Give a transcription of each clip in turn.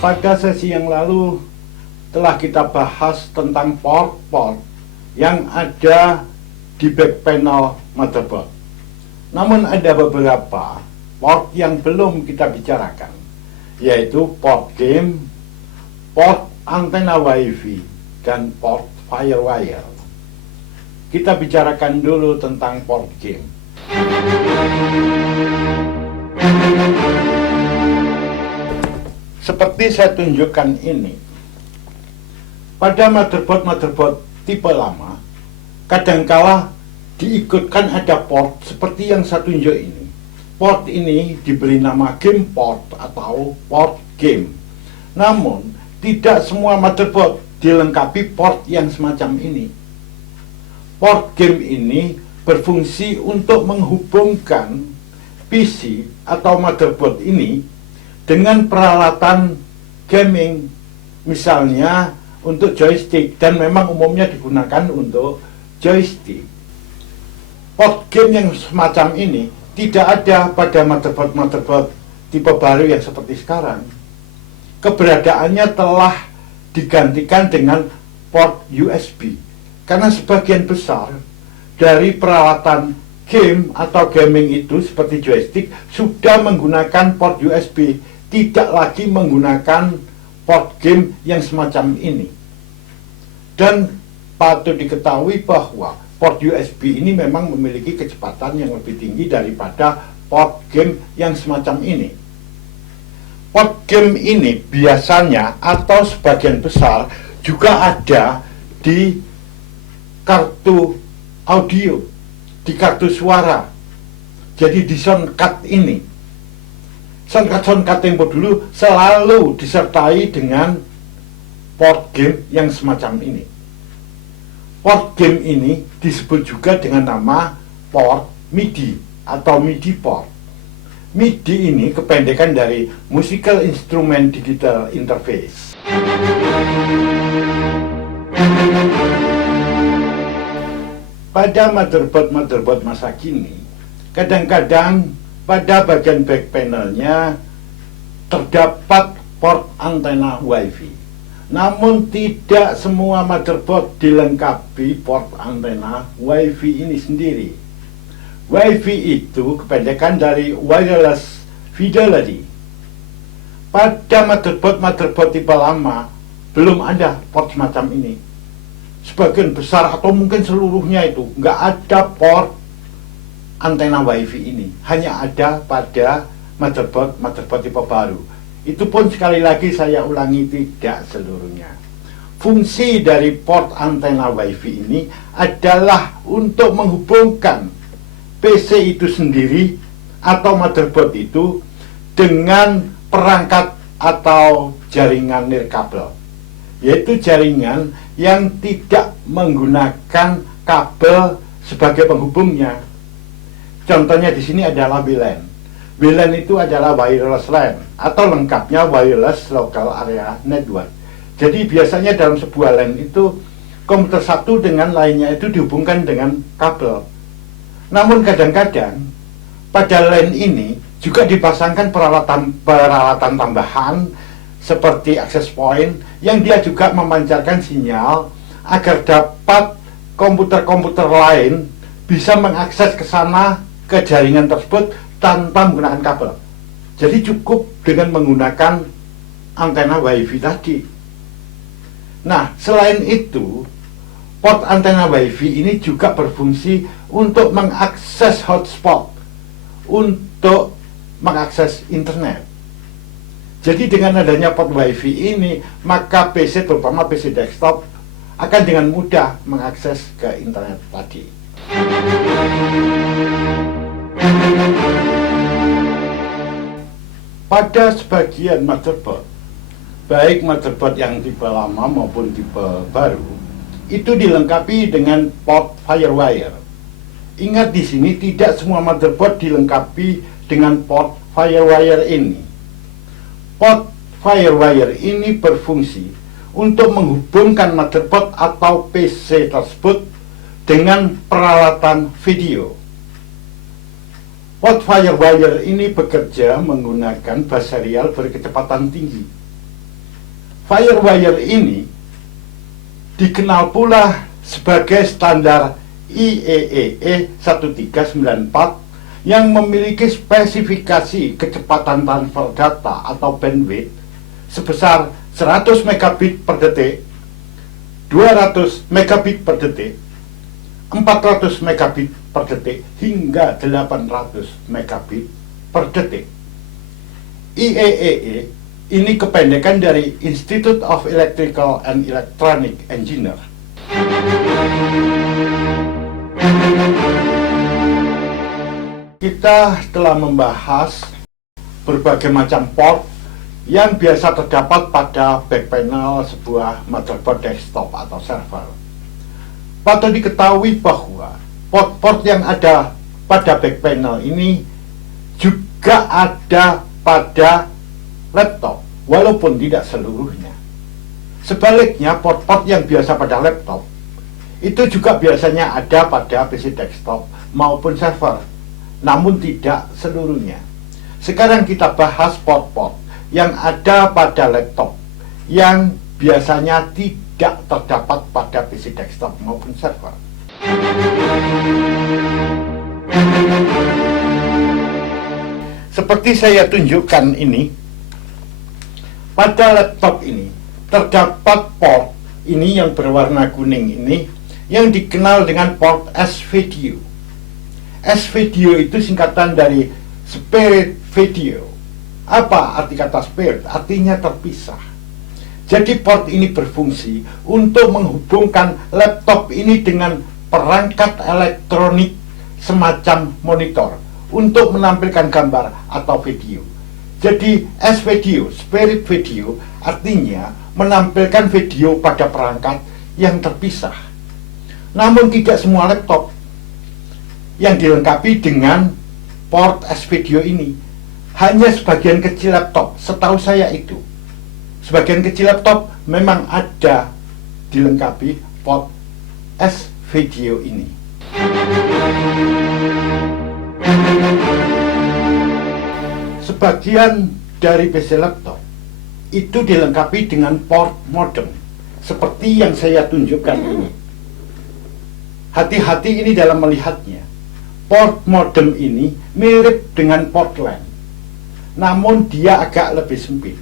Pada sesi yang lalu telah kita bahas tentang port-port yang ada di back panel motherboard. Namun ada beberapa port yang belum kita bicarakan, yaitu port game, port antena WiFi, dan port Firewire. Kita bicarakan dulu tentang port game. Seperti saya tunjukkan ini, pada motherboard tipe lama, kadangkala diikutkan ada port seperti yang saya tunjuk ini. Port ini diberi nama game port atau port game. Namun, tidak semua motherboard dilengkapi port yang semacam ini. Port game ini berfungsi untuk menghubungkan PC atau motherboard ini dengan peralatan gaming, misalnya untuk joystick, dan memang umumnya digunakan untuk joystick. Port game yang semacam ini tidak ada pada motherboard tipe baru yang seperti sekarang. Keberadaannya telah digantikan dengan port USB, karena sebagian besar dari peralatan game atau gaming itu seperti joystick sudah menggunakan port USB, tidak lagi menggunakan port game yang semacam ini. Dan patut diketahui bahwa port USB ini memang memiliki kecepatan yang lebih tinggi daripada port game yang semacam ini. Port game ini biasanya atau sebagian besar juga ada di kartu audio, di kartu suara. Jadi di sound card ini, sound card tempo dulu selalu disertai dengan port game yang semacam ini. Port game ini disebut juga dengan nama port MIDI atau MIDI port. MIDI ini kependekan dari Musical Instrument Digital Interface. Pada motherboard masa kini, kadang-kadang pada bagian back panelnya terdapat port antena WiFi. Namun tidak semua motherboard dilengkapi port antena WiFi ini sendiri. WiFi itu kependekan dari Wireless Fidelity. Pada motherboard tipe lama belum ada port semacam ini. Sebagian besar atau mungkin seluruhnya itu nggak ada port antena WiFi ini. Hanya ada pada motherboard tipe baru. Itu pun sekali lagi saya ulangi, tidak seluruhnya. Fungsi dari port antena WiFi ini adalah untuk menghubungkan PC itu sendiri atau motherboard itu dengan perangkat atau jaringan nirkabel, yaitu jaringan yang tidak menggunakan kabel sebagai penghubungnya. Contohnya di sini adalah WLAN. WLAN itu adalah wireless LAN atau lengkapnya wireless local area network. Jadi biasanya dalam sebuah LAN itu komputer satu dengan lainnya itu dihubungkan dengan kabel. Namun kadang-kadang pada LAN ini juga dipasangkan peralatan tambahan seperti access point yang dia juga memancarkan sinyal agar dapat komputer-komputer lain bisa mengakses ke sana, ke jaringan tersebut tanpa menggunakan kabel. Jadi cukup dengan menggunakan antena WiFi tadi. Nah, selain itu, port antena WiFi ini juga berfungsi untuk mengakses hotspot, untuk mengakses internet. Jadi dengan adanya port WiFi ini, maka PC, terutama PC desktop, akan dengan mudah mengakses ke internet tadi. Pada sebagian motherboard, baik motherboard yang tipe lama maupun tipe baru, itu dilengkapi dengan port Firewire. Ingat di sini tidak semua motherboard dilengkapi dengan port Firewire ini. Port Firewire ini berfungsi untuk menghubungkan motherboard atau PC tersebut dengan peralatan video. Port Firewire ini bekerja menggunakan bus serial berkecepatan tinggi. Firewire ini dikenal pula sebagai standar IEEE 1394 yang memiliki spesifikasi kecepatan transfer data atau bandwidth sebesar 100 megabit per detik, 200 megabit per detik, 400 megabit per detik, hingga 800 megabit per detik. IEEE ini kependekan dari Institute of Electrical and Electronic Engineer. Kita telah membahas berbagai macam port yang biasa terdapat pada back panel sebuah motherboard desktop atau server. Patut diketahui bahwa port-port yang ada pada back panel ini juga ada pada laptop, walaupun tidak seluruhnya. Sebaliknya, port-port yang biasa pada laptop itu juga biasanya ada pada PC desktop maupun server, namun tidak seluruhnya. Sekarang kita bahas port-port yang ada pada laptop yang biasanya tidak terdapat pada PC desktop maupun server. Seperti saya tunjukkan ini, pada laptop ini terdapat port ini yang berwarna kuning ini yang dikenal dengan port S-Video. S-Video itu singkatan dari Spirit Video. Apa arti kata spirit? Artinya terpisah. Jadi port ini berfungsi untuk menghubungkan laptop ini dengan perangkat elektronik semacam monitor untuk menampilkan gambar atau video. Jadi S-Video, Spirit Video, artinya menampilkan video pada perangkat yang terpisah. Namun tidak semua laptop yang dilengkapi dengan port S-Video ini. Hanya sebagian kecil laptop, setahu saya itu. Sebagian kecil laptop memang ada dilengkapi port S-Video ini. Sebagian dari PC laptop itu dilengkapi dengan port modem seperti yang saya tunjukkan ini. Hati-hati ini dalam melihatnya. Port modem ini mirip dengan port LAN, namun dia agak lebih sempit.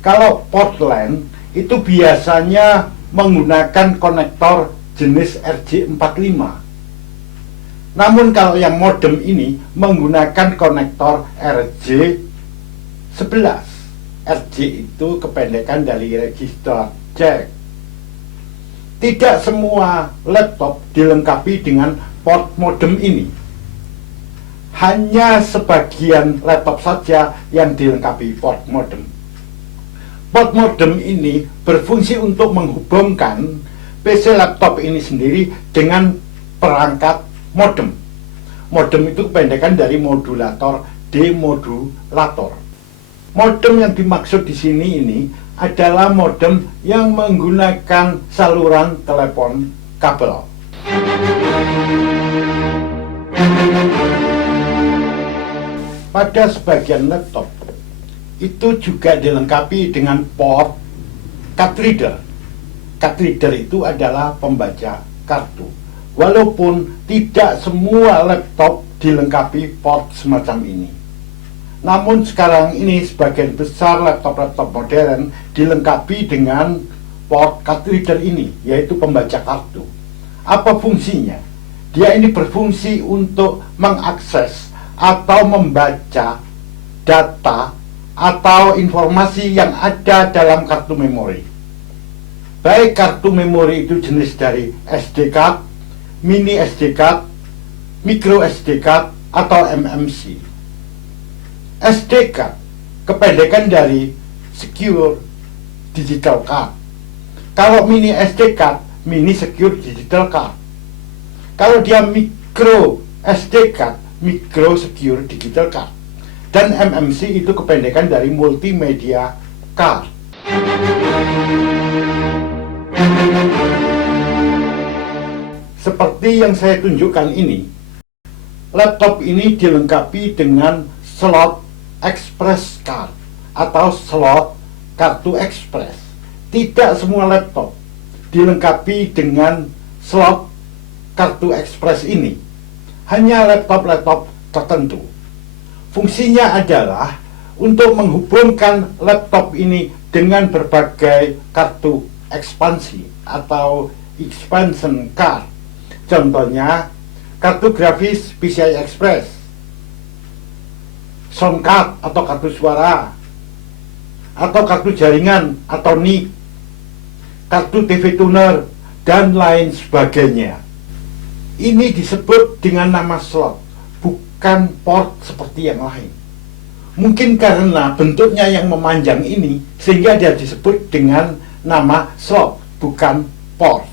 Kalau port LAN itu biasanya menggunakan konektor jenis RJ45. Namun kalau yang modem ini menggunakan konektor RJ11. RJ itu kependekan dari register jack. Tidak semua laptop dilengkapi dengan port modem ini. Hanya sebagian laptop saja yang dilengkapi port modem. Port modem ini berfungsi untuk menghubungkan PC laptop ini sendiri dengan perangkat modem. Modem itu kependekan dari modulator demodulator. Modem yang dimaksud di sini ini adalah modem yang menggunakan saluran telepon kabel. Pada sebagian laptop itu juga dilengkapi dengan port card reader. Card reader itu adalah pembaca kartu. Walaupun tidak semua laptop dilengkapi port semacam ini. Namun sekarang ini sebagian besar laptop-laptop modern dilengkapi dengan port card reader ini, yaitu pembaca kartu. Apa fungsinya? Dia ini berfungsi untuk mengakses atau membaca data atau informasi yang ada dalam kartu memori. Baik kartu memori itu jenis dari SD card, mini SD card, micro SD card, atau MMC. SD card kependekan dari Secure Digital Card. Kalau mini SD card, mini Secure Digital Card. Kalau dia micro SD card, micro Secure Digital Card. Dan MMC itu kependekan dari Multimedia Card. Seperti yang saya tunjukkan ini, laptop ini dilengkapi dengan slot express card atau slot kartu ekspres. tidak semua laptop dilengkapi dengan slot kartu ekspres ini. Hanya laptop-laptop tertentu. Fungsinya adalah untuk menghubungkan laptop ini dengan berbagai kartu ekspansi atau expansion card. Contohnya, kartu grafis PCI Express, sound card atau kartu suara, atau kartu jaringan atau NIC, kartu TV tuner, dan lain sebagainya. Ini disebut dengan nama slot, bukan port seperti yang lain. Mungkin karena bentuknya yang memanjang ini, sehingga dia disebut dengan nama slot, bukan port.